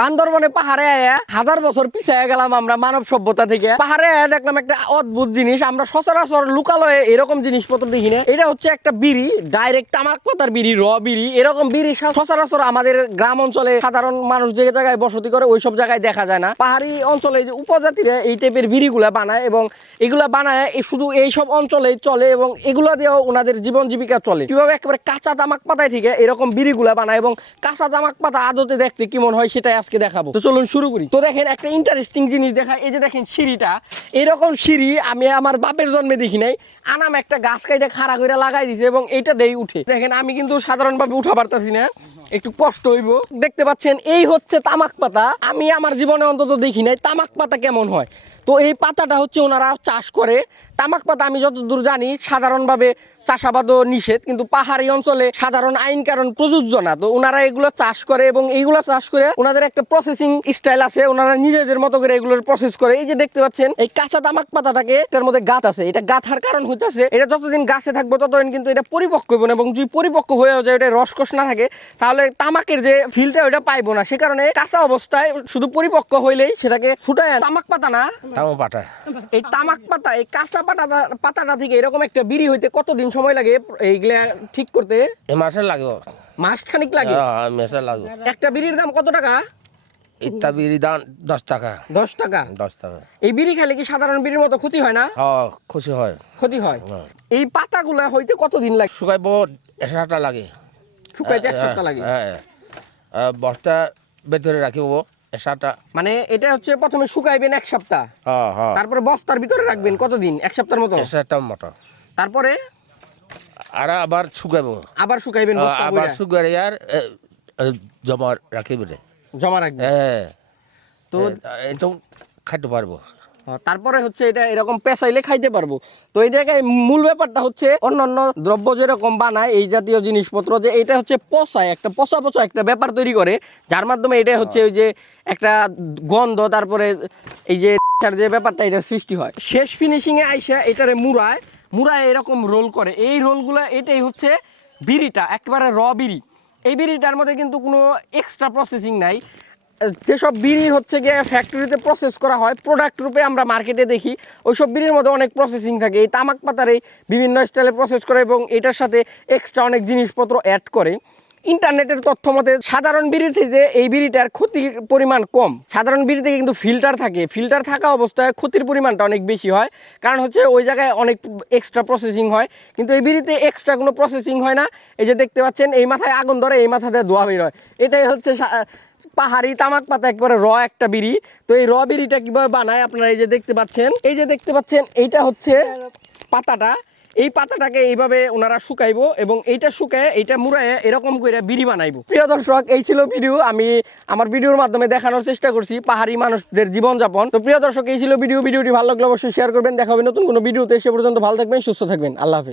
বান্দরবনে পাহাড়ে আয়া হাজার বছর পিছিয়ে গেলাম আমরা মানব সভ্যতা থেকে। পাহাড়ে দেখলাম একটা অদ্ভুত জিনিস, আমরা সচরাচর লোকালয়ে এরকম জিনিসপত্র দেখি না। এটা হচ্ছে একটা বিড়ি ডাইরেক্ট তামাক পাতার বিড়ি র বিড়ি। এরকম বিড়ি সচরাচর আমাদের গ্রাম অঞ্চলে সাধারণ মানুষ যে জায়গায় বসতি করে, ওইসব জায়গায় দেখা যায় না। পাহাড়ি অঞ্চলে যে উপজাতিরা এই টাইপের বিড়িগুলা বানায় এবং এগুলা বানায় শুধু এইসব অঞ্চলেই চলে এবং এগুলা দিয়েও ওনাদের জীবন জীবিকা চলে। কীভাবে একেবারে কাঁচা তামাক পাতায় থেকে এরকম বিড়িগুলা বানায় এবং কাঁচা তামাক পাতা আদতে দেখতে কেমন হয় সেটাই আজকে দেখাবো। তো চলুন শুরু করি। তো দেখেন একটা ইন্টারেস্টিং জিনিস দেখা এই যে দেখেন সিঁড়িটা এরকম সিঁড়ি আমি আমার বাপের জন্মে দেখি নাই। আনাম একটা গাছ কাইটা খাড়া করে লাগাই দিছে এবং এইটা দেই উঠে। দেখেন আমি কিন্তু সাধারণভাবে উঠা পারতাছি না। একটু কষ্ট হইব। দেখতে পাচ্ছেন, এই হচ্ছে তামাক পাতা। আমি আমার জীবনে অন্তত দেখি নাই তামাক পাতা কেমন হয়। তো এই পাতাটা হচ্ছে ওনারা চাষ করে। তামাক পাতা আমি যতদূর জানি সাধারণভাবে চাষাবাদও নিষেধ, কিন্তু পাহাড়ি অঞ্চলে সাধারণ আইন কারণ প্রযোজ্য না। তো ওনারা এগুলো চাষ করে এবং এইগুলো চাষ করে ওনাদের একটা প্রসেসিং স্টাইল আছে। ওনারা নিজেদের মতো করে এগুলোর প্রসেস করে। এই যে দেখতে পাচ্ছেন, এই কাঁচা তামাক পাতাটাকে এটার মধ্যে গাছ আছে। এটা গাথার কারণ হইতেছে। এটা যতদিন গাছে থাকবে ততদিন কিন্তু এটা পরিপক্ক এবং যদি পরিপক্ক হয়ে যায় এটা রসকস না থাকে, তাহলে তামাকের যে ফিলটা ওটা পাইবো না। সে কারণে কাঁচা অবস্থায় শুধু পরিপক্ক হইলেই সেটাকে ছুটায় তামাক পাতা না? তামো পাটা এই তামাক পাতা এই কাঁচা পাতা পাতাটা থেকে এরকম একটা বিড়ি হইতে কতদিন সময় লাগে এইগুলা ঠিক করতে? মাসে লাগবে। মাস খানিক লাগে? হ্যাঁ, মেসে একটা বিড়ির দাম কত টাকা? ইত্তা বিড়ি দাম দশ টাকা। দশ টাকা? দশ টাকা। এই বিড়ি খেলে কি সাধারণ বিড়ির মতো ক্ষতি হয় না? হ্যাঁ খুশি হয়। ক্ষতি হয়। হ্যাঁ। এই পাতাগুলা হইতে কতদিন লাগে? শুকাইব এসাটা লাগে। শুকাইতে এক সপ্তাহ লাগে। হ্যাঁ হ্যাঁ। বস্তা ভেতরে রাখিব এসাটা। মানে এটা হচ্ছে প্রথমে শুকাইবেন এক সপ্তাহ। হ্যাঁ হ্যাঁ। তারপরে বস্তার ভিতরে রাখবেন কতদিন? এক সপ্তাহের মতো? এসাটা মতো। তারপরে? আর আবার শুকাইব। আবার শুকাইবেন হ্যাঁ, আবার শুকাই আর জমা রাখিব রে। জমা রাখবেন। হ্যাঁ। তো এটা খাইতে পারব। হ্যাঁ, তারপরে হচ্ছে এটা এরকম পেঁচাইলে খাইতে পারব। তো এই জায়গায় মূল ব্যাপারটা হচ্ছে অন্যান্য দ্রব্য যেরকম বানায়, এই জাতীয় জিনিসপত্র যে এটা হচ্ছে পচায় একটা পচা পচা একটা ব্যাপার তৈরি করে, যার মাধ্যমে এটা হচ্ছে ওই যে একটা গন্ধ, তারপরে এই যে এটার যে ব্যাপারটা এটা সৃষ্টি হয়। শেষ ফিনিশিং এ আইসা এটারে মুড়ায় মুড়ায় এরকম রোল করে। এই রোলগুলো, এটাই হচ্ছে বিড়িটা, একেবারে র বিড়ি। এই বিড়িটার মধ্যে কিন্তু কোনো এক্সট্রা প্রসেসিং নাই। যেসব বিড়ি হচ্ছে গিয়ে ফ্যাক্টরিতে প্রসেস করা হয় প্রোডাক্ট রূপে আমরা মার্কেটে দেখি ওই সব বিড়ির মধ্যে অনেক প্রসেসিং থাকে। এই তামাক পাতার এই বিভিন্ন স্টাইলে প্রসেস করে এবং এটার সাথে এক্সট্রা অনেক জিনিসপত্র অ্যাড করে। ইন্টারনেটের তথ্য মতে, সাধারণ বিড়িতে যে এই বিড়িটার ক্ষতির পরিমাণ কম। সাধারণ বিড়িতে কিন্তু ফিল্টার থাকে। ফিল্টার থাকা অবস্থায় ক্ষতির পরিমাণটা অনেক বেশি হয়। কারণ হচ্ছে ওই জায়গায় অনেক এক্সট্রা প্রসেসিং হয়। কিন্তু এই বিড়িতে এক্সট্রা কোনো প্রসেসিং হয় না। এই যে দেখতে পাচ্ছেন, এই মাথায় আগুন ধরে, এই মাথাতে ধোয়া বের হয়। এটাই হচ্ছে পাহাড়ি তামাক পাতা, একবারে র একটা বিড়ি। তো এই র বিড়িটা কীভাবে বানায় আপনারা এই যে দেখতে পাচ্ছেন? এই যে দেখতে পাচ্ছেন, এইটা হচ্ছে পাতাটা। এই পাতাটাকে এইভাবে ওনারা শুকাইবো এবং এইটা শুকায়, এইটা মুড়ায় এরকম করে বিড়ি বানাইবো। প্রিয় দর্শক, এই ছিল ভিডিও। আমি আমার ভিডিওর মাধ্যমে দেখানোর চেষ্টা করছি পাহাড়ি মানুষদের জীবনযাপন। তো প্রিয় দর্শক, এই ছিল ভিডিও। ভিডিওটি ভালো লাগলে অবশ্যই শেয়ার করবেন। দেখা হবে নতুন কোনো ভিডিওতে। সে পর্যন্ত ভালো থাকবেন, সুস্থ থাকবেন। আল্লাহ হাফেজ।